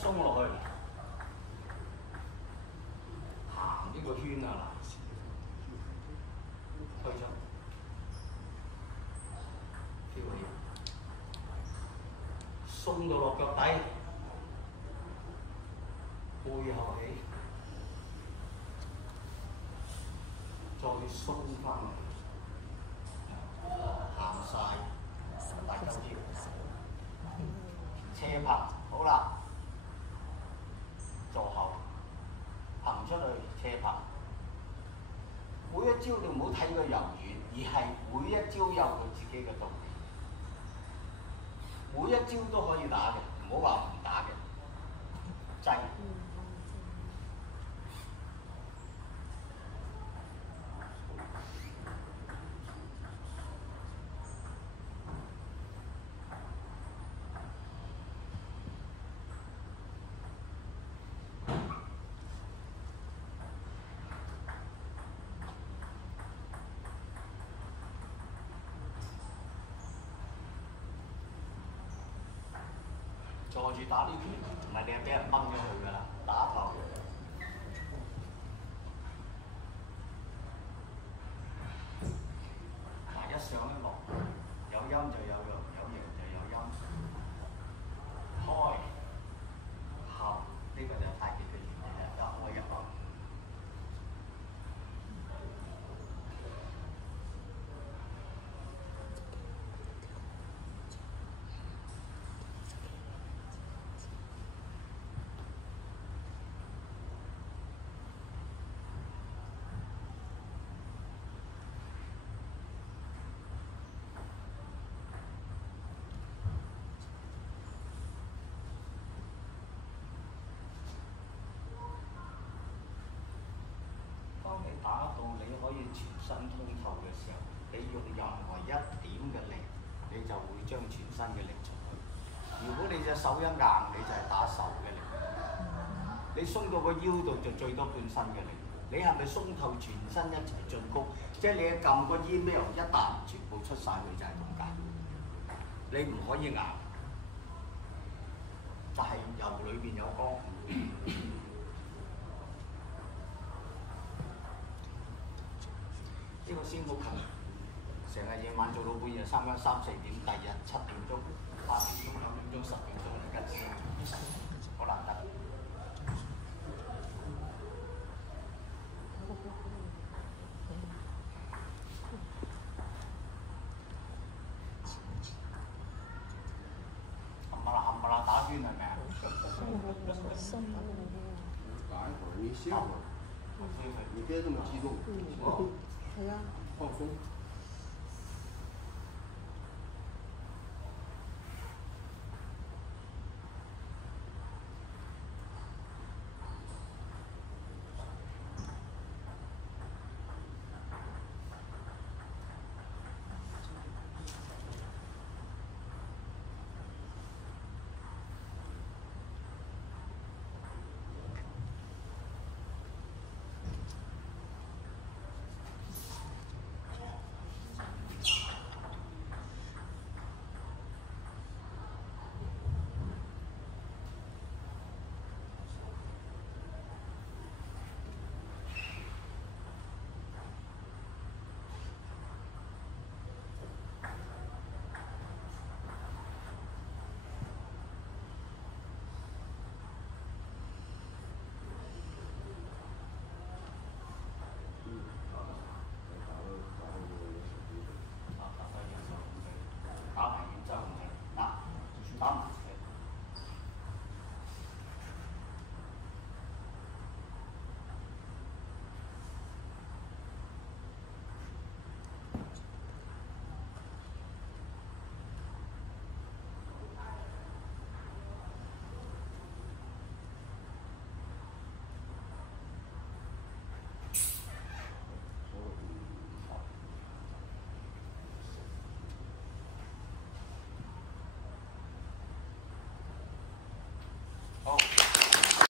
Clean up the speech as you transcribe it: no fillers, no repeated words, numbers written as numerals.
鬆落去，行呢個圈啊嗱，推出，飄起，鬆到落腳底，背後起，再鬆翻嚟，行晒大周條，斜拍好啦。坐後行出去斜拍，每一招你唔好睇佢柔軟，而係每一招有佢自己嘅道理。每一招都可以打嘅，唔好話唔打嘅。制。坐住打呢拳，唔係你係俾人掹咗佢㗎啦，打頭。嗱，一上一落，有陰就有陽，有陽就有陰。開合，呢個就係太極嘅原理啦，一開一合。當你打到你可以全身通透嘅時候，你用任何一點嘅力，你就會將全身嘅力出去。如果你隻手一硬，你就係打手嘅力；你鬆到個腰度就最多半身嘅力。你係咪鬆透全身一齊進攻？即係你撳個 email 一啖全部出晒去就係咁解。你唔可以硬，就係由裏邊有光。呢個先好勤，成日夜晚做到半夜3更3、4點，第二日7點鐘、8點鐘、9點鐘、10點鐘嚟跟先，好難得。冚唪唥打圈係咪啊？打一會兒，你歇會兒，你別這麼激動，放鬆。